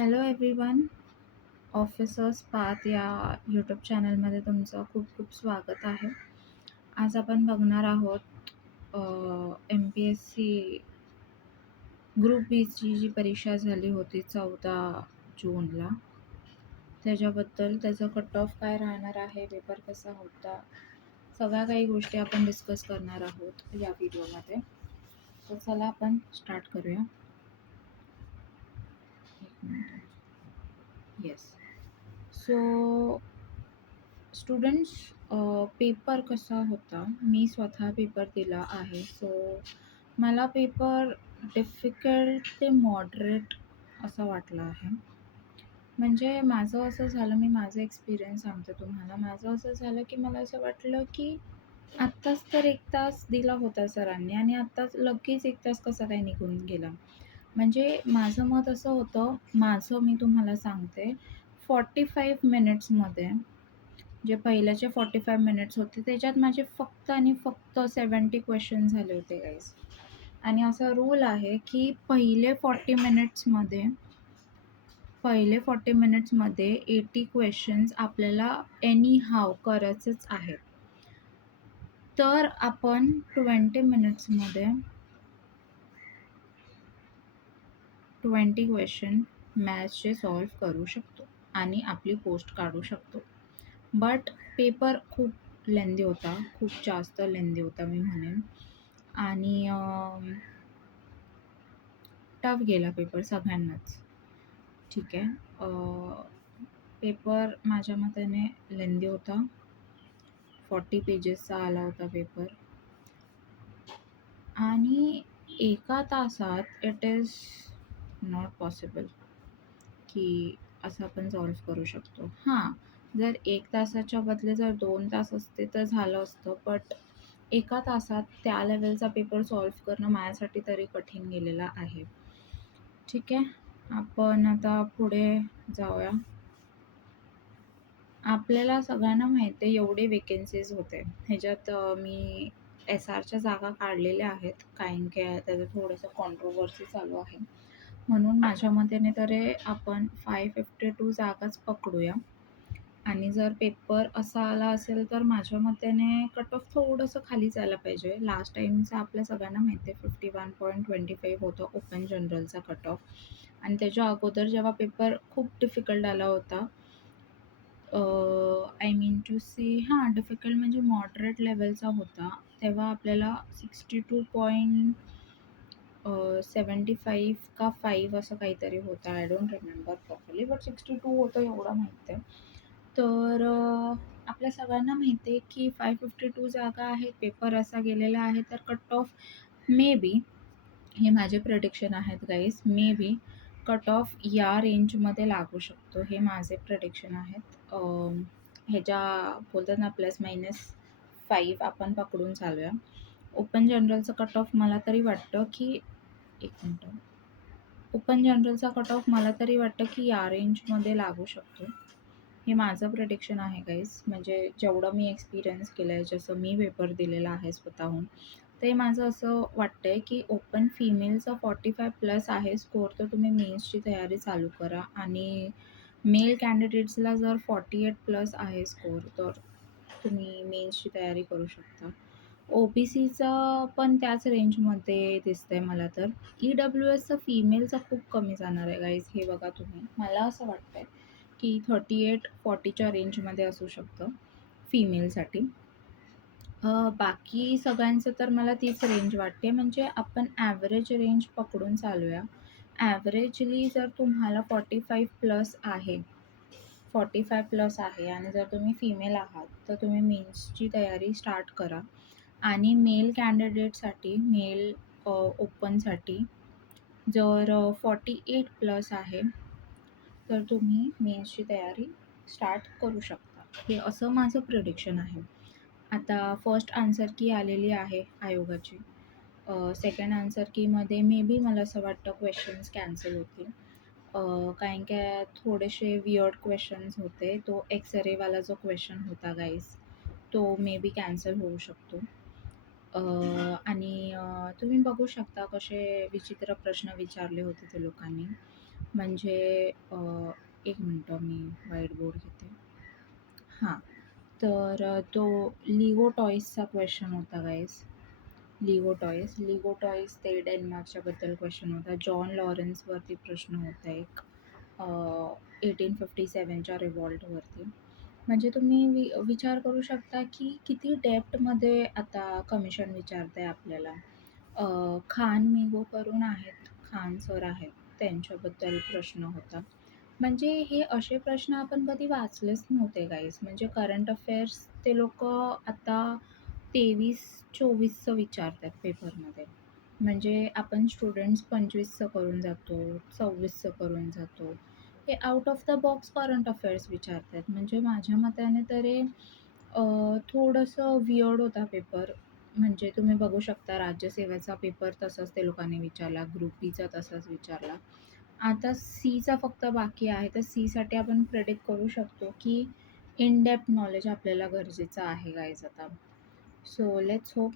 Hello everyone. Officers path या YouTube चॅनलमध्ये तुमचं खूप खूप स्वागत आहे. आज आपण बघणार आहोत MPSC ग्रुप बीची जी परीक्षा झाली होती 14 जूनला, त्याच्याबद्दल त्याचं कट ऑफ काय राहणार आहे, पेपर कसा होता, सगळ्या काही गोष्टी आपण डिस्कस करणार आहोत या व्हिडिओमध्ये. तर चला आपण स्टार्ट करूया. एक minute. Yes. So students, paper कसा होता, मी स्वतः पेपर दिला आहे. सो मला पेपर डिफिकल्ट ते मॉडरेट असा वाटला आहे. म्हणजे माझं असं झालं, मी माझं एक्सपिरियन्स सांगते तुम्हाला. माझं असं झालं की मला असं वाटलं की आत्ताच तर 1 तास दिला होता सरांनी आणि आत्ताच लगेच 1 तास कसा काय निघून गेला. म्हणजे माझं मत असं होतं, माझं मी तुम्हाला सांगते, 45 मिनिट्समध्ये जे पहिल्याचे 45 मिनिट्स होते त्याच्यात माझे फक्त आणि फक्त 70 क्वेश्चन झाले होते गाईज. आणि असा रूल आहे की पहिले 40 मिनिट्समध्ये 80 क्वेश्चन्स आपल्याला एनी हाव करायचेच आहेत. तर आपण 20 मिनिट्समध्ये 20 क्वेश्चन मॅथ्सचे सॉल्व्ह करू शकतो आणि आपली पोस्ट काढू शकतो. बट पेपर खूप लेंदी होता, खूप जास्त लेंदी होता मी म्हणेन. आणि टफ गेला पेपर सगळ्यांनाच. ठीक आहे. पेपर माझ्या मताने लेंदी होता. 40 पेजेसचा आला होता पेपर. आणि 1 तासात इट इज नॉट पॉसिबल की असं आपण सॉल्व्ह करू शकतो. हां, जर 1 तासाच्या बदले जर 2 तास असते तर झालं असतं. बट 1 तासात त्या लेवलचा पेपर सॉल्व्ह करणं माझ्यासाठी तरी कठीण गेलेला आहे. ठीक आहे, आपण आता पुढे जाऊया. आपल्याला सगळ्यांना माहिती आहे एवढे वेकेन्सीज होते. ह्याच्यात मी SRच्या जागा काढलेल्या आहेत, कारण की त्याचं थोडंसं कॉन्ट्रोव्हर्सी चालू आहे. म्हणून माझ्या मतेने तरी आपण 552 जागाच पकडूया. आणि जर पेपर असा आला असेल तर माझ्या मतेने कट ऑफ थोडंसं खाली जायला पाहिजे. लास्ट टाईमचा आपल्या सगळ्यांना माहिती आहे 51.25 होतं ओपन जनरलचा कट ऑफ. आणि त्याच्या अगोदर जेव्हा पेपर खूप डिफिकल्ट आला होता, I mean to say difficult म्हणजे मॉडरेट लेवलचा होता, तेव्हा आपल्याला 62.75 का 5 असं काहीतरी होतं. I don't remember properly, but 62 होतं एवढं माहीत आहे. तर आपल्या सगळ्यांना माहिती आहे की 552 जागा आहेत, पेपर असा गेलेला आहे, तर कट ऑफ मे बी, हे माझे प्रेडिक्शन आहेत guys, may be cut off या रेंजमध्ये लागू शकतो. हे माझे प्रेडिक्शन आहेत. ह्याच्या बोलतात ना +- 5 आपण पकडून चालूया. ओपन जनरलचं कट ऑफ मला तरी वाटतं की ओपन जनरलचा कट ऑफ मला तरी वाटतं की या रेंजमध्ये लागू शकतो. हे माझं प्रेडिक्शन आहे गाईज. म्हणजे जेवढं मी एक्सपिरियन्स केलं आहे, जसं मी पेपर दिलेला आहे स्वतःहून, ते माझं असं वाटतं आहे की ओपन फिमेलचा 45+ आहे स्कोअर, तर तुम्ही मेन्सची तयारी चालू करा. आणि मेल कॅन्डिडेट्सला जर 48+ आहे स्कोअर, तर तुम्ही मेन्सची तयारी करू शकता. OBCचं पण त्याच रेंजमध्ये दिसतंय मला तर. EWSचं फिमेलचं खूप कमी जाणार आहे गाईज, हे बघा तुम्ही. मला असं वाटतंय की 38-40च्या रेंजमध्ये असू शकतं फिमेलसाठी. बाकी सगळ्यांचं तर मला तीच रेंज वाटते. म्हणजे आपण ॲव्हरेज रेंज पकडून चालूया. ॲव्हरेजली जर तुम्हाला 45+ आहे आणि जर तुम्ही फिमेल आहात, तर तुम्ही मेन्सची तयारी स्टार्ट करा. आणि मेल कॅन्डिडेटसाठी, मेल ओपनसाठी जर 48+ आहे, तर तुम्ही मेन्सची तयारी स्टार्ट करू शकता. हे असं माझं प्रिडिक्शन आहे. आता फर्स्ट आन्सर की आलेली आहे आयोगाची. सेकंड आन्सर कीमध्ये मे बी मला असं वाटतं क्वेश्चन्स कॅन्सल होतील. कारण की थोडेसे वियर्ड क्वेश्चन्स होते. तो एक्स-रेवाला जो क्वेश्चन होता गाईज, तो मे बी कॅन्सल होऊ शकतो. आणि तुम्ही बघू शकता कसे विचित्र प्रश्न विचारले होते ते लोकांनी. म्हणजे एक मिनिटं मी व्हाईट बोर्ड घेते. हां, तर तो लिगो टॉयजचा क्वेश्चन होता गाईज. लिगो टॉयज ते डेन्मार्कच्याबद्दल क्वेश्चन होता. जॉन लॉरेन्सवरती प्रश्न होता एक. 1857च्या रिव्हॉल्टवरती. म्हणजे तुम्ही विचार करू शकता की किती डेप्थमध्ये आता कमिशन विचारतंय आपल्याला. खान मिगो करून आहेत, खान सर आहेत, त्यांच्याबद्दल प्रश्न होता. म्हणजे हे असे प्रश्न आपण कधी वाचलेच नव्हते गाईज. म्हणजे करंट अफेअर्स ते लोकं आता 23-24चं विचारतात पेपरमध्ये. म्हणजे आपण स्टुडंट्स 25चं करून जातो, 26चं करून जातो. हे out of the box current affairs विचारतात. म्हणजे माझ्या मताने तरी थोडंसं वियर्ड होता पेपर. म्हणजे तुम्ही बघू शकता राज्यसेवेचा पेपर तसाच ते लोकांनी विचारला, ग्रुप बीचा तसाच विचारला. आता सीचा फक्त बाकी आहे. तर सीसाठी आपण प्रिडिक्ट करू शकतो की इन डेप्थ नॉलेज आपल्याला गरजेचं आहे गाईज आता. सो लेट्स होप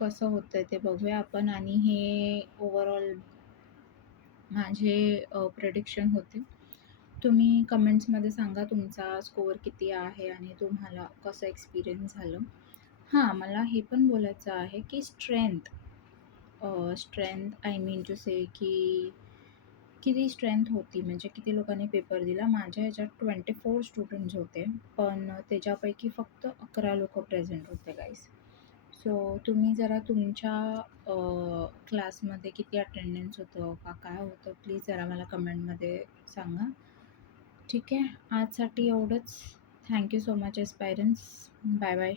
कसं होतंय ते बघूया आपण. आणि हे ओव्हरऑल माझे प्रेडिक्शन होते. तुम्ही कमेंट्समध्ये सांगा तुमचा स्कोअर किती आहे आणि तुम्हाला कसं एक्सपिरियन्स झालं. हां, मला हे पण बोलायचं आहे की स्ट्रेंथ आय मीन टू से की किती स्ट्रेंथ होती, म्हणजे किती लोकांनी पेपर दिला. माझ्या ह्याच्यात 24 स्टुडंट्स होते, पण त्याच्यापैकी फक्त 11 लोकं प्रेझेंट होते गाईज. सो तुम्ही जरा तुमच्या क्लासमध्ये किती अटेंडन्स होतं का काय होतं, प्लीज जरा मला कमेंटमध्ये सांगा. ठीक आहे, आजसाठी एवढंच. Thank you so much aspirants. Bye bye.